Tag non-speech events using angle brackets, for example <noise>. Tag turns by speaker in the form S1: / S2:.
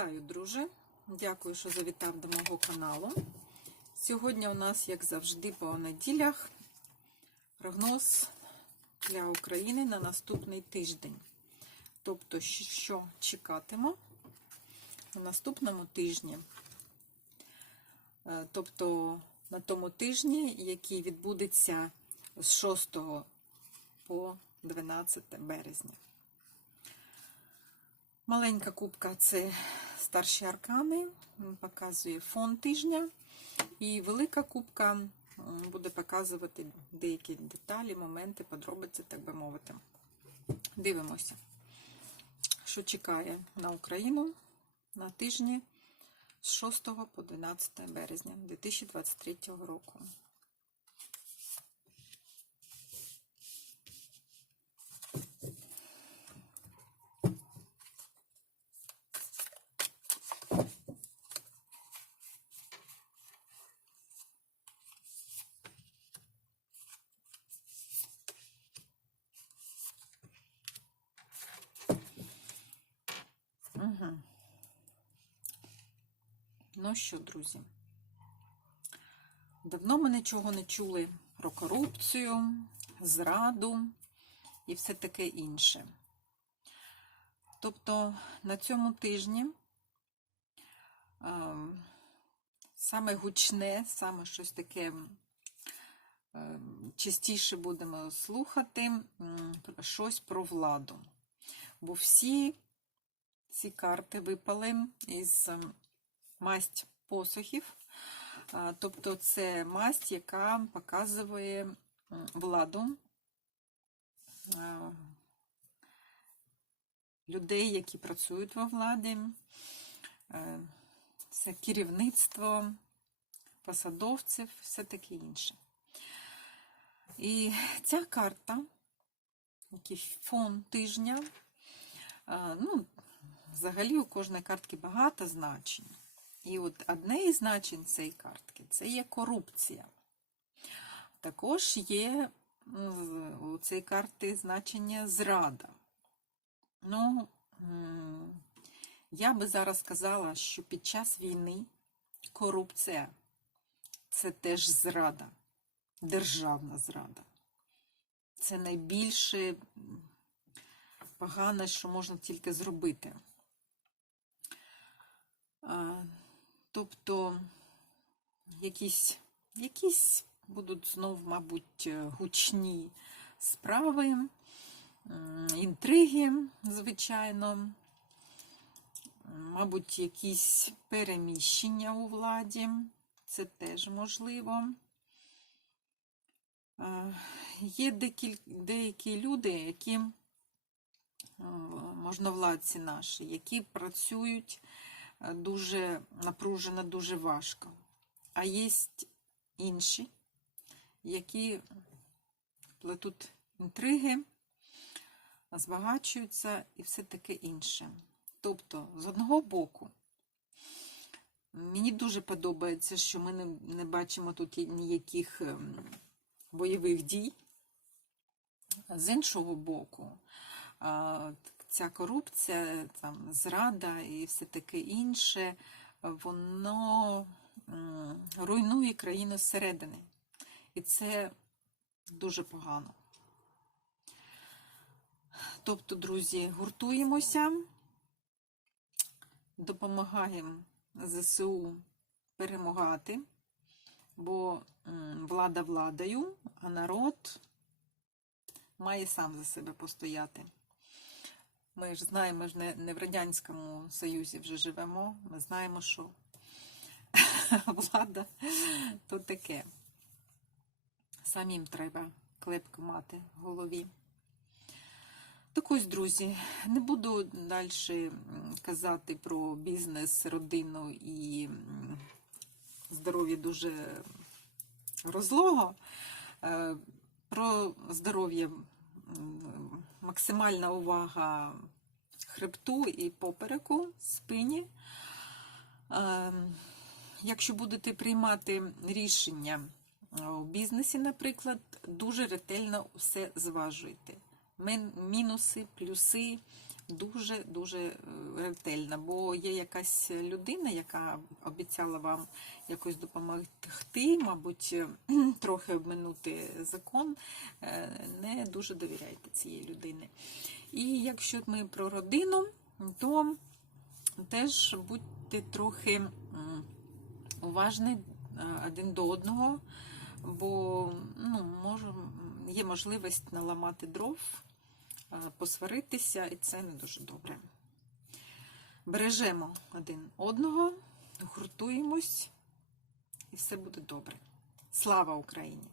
S1: Вітаю, друже! Дякую, що завітав до мого каналу. Сьогодні у нас, як завжди, по неділях прогноз для України на наступний тиждень. Тобто, що чекатимо на наступному тижні. Е, Тобто на тому тижні, який відбудеться з 6 по 12 березня. Маленька кубка це старші аркани, показує фон тижня. І велика кубка буде показувати деякі деталі, моменти, подробиці, так би мовити. Дивимося, що чекає на Україну на тижні з 6 по 12 березня 2023 року. Ну що, друзі, давно ми нічого не чули про корупцію, зраду і все таке інше. Тобто на цьому тижні е, саме гучне, саме щось таке е, частіше будемо слухати щось про владу. Бо всі ці карти випали із ем, масть посохів. Тобто це масть, яка показує владу людей, які працюють во владі. Це керівництво, посадовців, все таке інше. І ця карта, який фон тижня, ну, Взагалі у кожної картки багато значень. І от одне із значень цієї картки це є корупція. Також є у цієї карти значення зрада. Ну, я би зараз сказала, що під час війни корупція це теж зрада, державна зрада. Це найбільше погане, що можна тільки зробити. Тобто якісь, якісь будуть знов, мабуть, гучні справи, інтриги, звичайно, мабуть, якісь переміщення у владі, це теж можливо. Є деякі люди, які можновладці наші, які працюють дуже напружено, дуже важко. А є інші, які плетуть інтриги, збагачуються і все таке інше. Тобто, з одного боку, мені дуже подобається, що ми не, не бачимо тут ніяких бойових дій. З іншого боку, ця корупція, там, зрада і все таке інше, воно руйнує країну зсередини. І це дуже погано. Тобто, друзі, гуртуємося, допомагаємо ЗСУ перемагати, бо влада владою, а народ має сам за себе постояти. Ми ж знаємо, ми ж не, не в Радянському Союзі вже живемо. Ми знаємо, що <laughs> влада то таке. Самим треба клепку мати в голові. Так ось, друзі, не буду далі казати про бізнес, родину і здоров'я дуже розлого. Е, про здоров'я максимальна увага хребту і попереку, спині. Якщо будете приймати рішення у бізнесі, наприклад, дуже ретельно все зважуйте. Мінуси, плюси, дуже-дуже е, ретельно, бо є якась людина, яка обіцяла вам якось допомогти, мабуть, <clears throat> трохи обминути закон. Е, Не дуже довіряйте цієї людини. І якщо ми про родину, то теж будьте трохи уважні е, один до одного, бо ну, може, є можливість наламати дров, е, посваритися, і це не дуже добре. Бережемо один одного, гуртуємось, і все буде добре. Слава Україні!